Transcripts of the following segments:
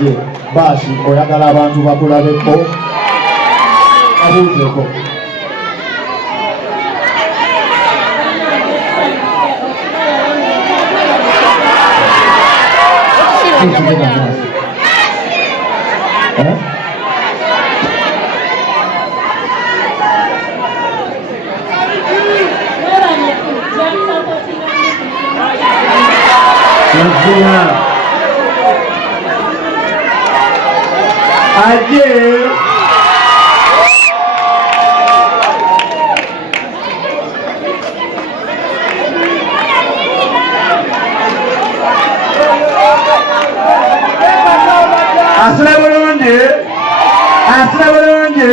je bashi oyagala abantu bakulabeko abuuzeko Ayer Asla bulungi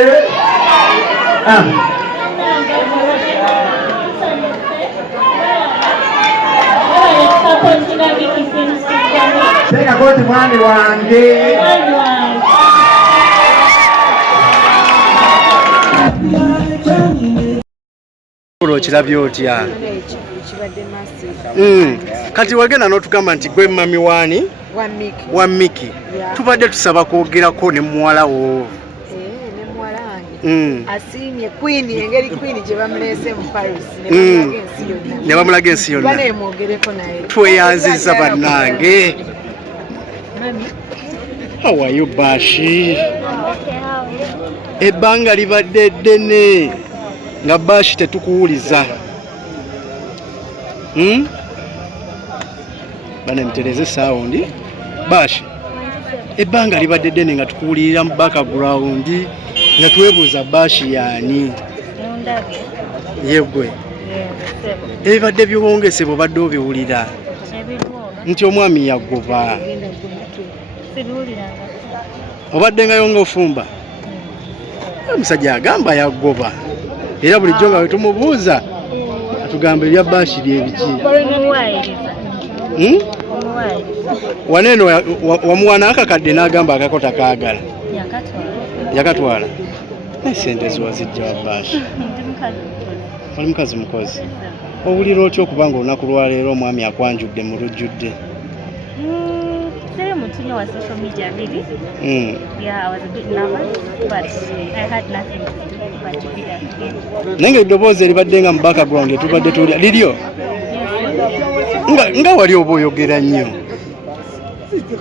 Sega koti mwani wange Kirabyo otya kati wagenda n'otugamba nti gwe mami wani wa Miki tubadde tusaba kwogerako ne muwala wo ne muwala wange asiimye Queen engeri Queen gye bamulese mu Paris ne bamulaga ensi yonna bane mwogereko naye tweyanziza bannange how are you Bashi ebbanga libadde ddene nga Bashi tetukuwuliza bana mtereze saundi Bashi ebbanga libadde ddene nga tukuwulirira mu background nga twebuuza Bashi yani yegwe ebibadde biwongese bw'obadde obiwulira nti omwami yagoba obadde ngayo ng'ofumba omusajja agamba yagoba era bulijjo nga wetumubuuza atugamba ebya Bashi byebiki waneno wamuwana akakadde n'agamba akako takaagala yakatwala esente ziwazijja wa Bashi oli mukazi mukozi owulira otya okubanga olunaku lwaleero omwami akwanjudde mu lujjudde Continue on social media really. Yeah, I was a bit nervous, but I had nothing to do but to be there again. Nange eddoboozi eribadde nga mu background etubadde tuwulira liryo nga wali oba oyogera nnyo.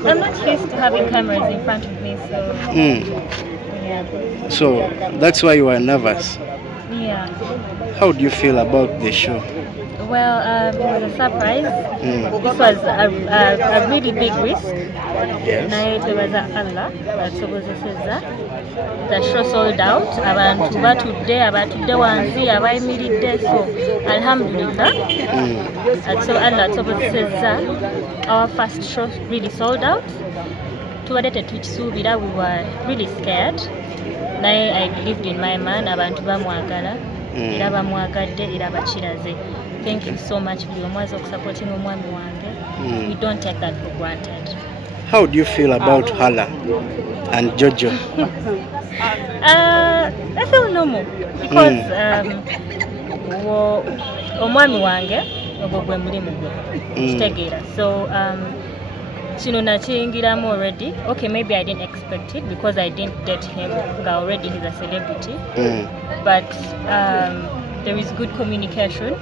I'm not used to having cameras in front of me, so yeah. So that's why you are nervous. Yeah. How do you feel about the show? Well, it was a surprise. This was a really big risk. Yes. The show sold out. Abantu batudde wansi abayimiridde, so alhamdulillah. So Allah tokozesezza our first show really sold out. Tubadde tetukisuubira, we were really scared. Naye I believed in my man, abantu bamwagala era bamwagadde era bakiraze. Thank you so much for supporting omwami wange. We don't take that for granted. How do you feel about Hala and Jojo? I feel normal because omwami wange ogwo gwe mulimu gwe kitegeera. So kino nakiyingiramu already. Okay, maybe I didn't expect it because I didn't date him. Already he's a celebrity. But there is good communication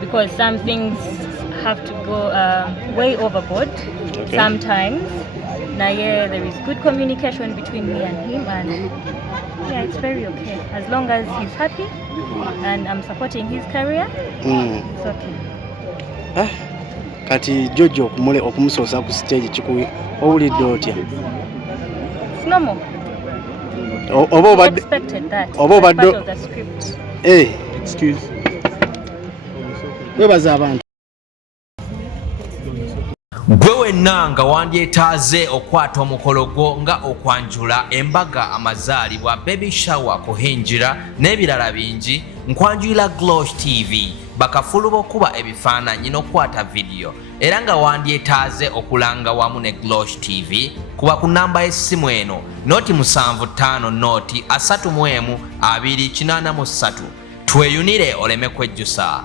because some things have to go way overboard sometimes. Now, yeah, there is good communication between me and him, and yeah, it's very okay. As long as he's happy and I'm supporting his career, it's okay. Kati Jojo okumusoza ku stage kikuwi owulidde otya? It's normal. I expected that. Part of the script. Excuse. Webaza abantu. Gwe wenna nga wandyetaaze okwata omukolo gwo nga okwanjula, embaga, amazaalibwa, baby shower, kuhinjira n'ebirala bingi, nkwanjulira Glosh TV bakafulu b'okuba ebifaananyi n'okwata video, era nga wandyetaaze okulanga wamu ne Glosh TV kuba ku namba y'essimu eno noti 75 noti 31 283. Tweyunire oleme kwejjusa.